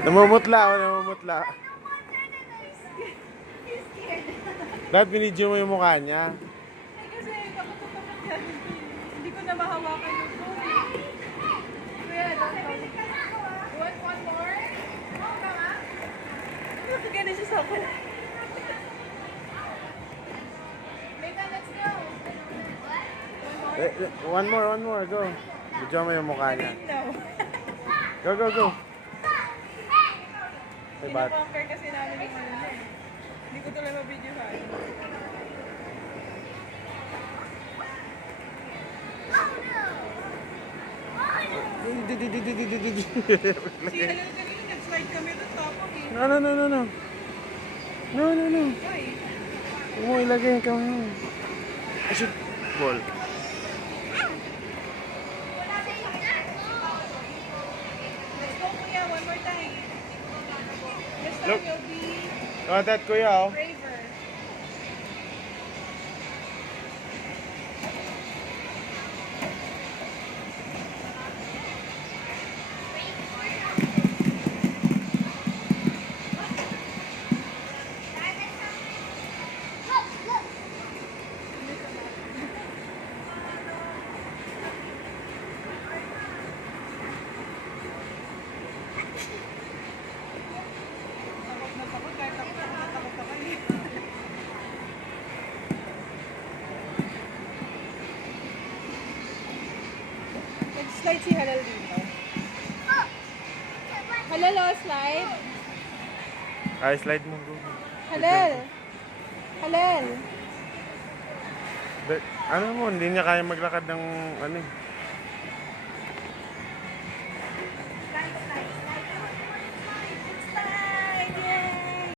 Namumutla o, namumutla. Dahil binidyo mo yung mukha niya. Ay, kasi nakututok yan. Hindi ko na mahawakan yung phone. Kuya, want one more? Oo, mama. Nakagana siya sa akin. Mega, let's go. One more, go. Bidyo mo yung mukha niya. No. Go, go, go. Ay, bat. Pinaconquer kasi namin yung ano niya eh. Hindi ko tuloy mabidyohan. Si Alan kanina nag-slide kami doon tapos eh. No, no, no, no, no. No, no, no. Ay, Huwag mo ilagay yung kamay mo. I should ball. let's go kuya, one more time. This time Look. you'll be Contact kuya, oh. braver. Takot na takot, kahit takot na takot ako eh. Nag-slide si Halal dito. Halal, oh, slide. Ay, slide mo, go. Halal. Halal. Ano mo, hindi niya kaya maglakad ng ano eh.